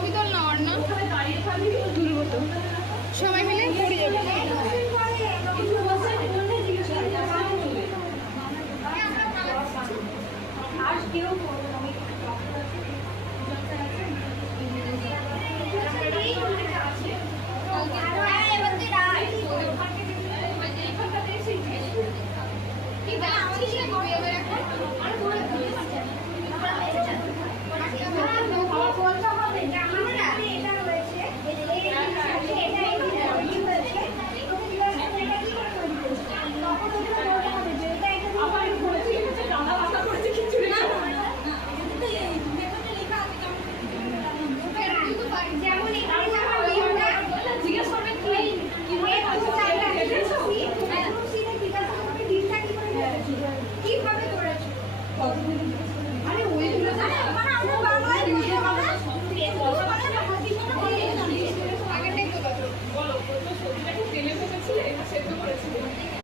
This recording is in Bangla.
ছবি তোল না আর না তুলবো তো সবাই মিলে পড়ে যাবো। আর কেউ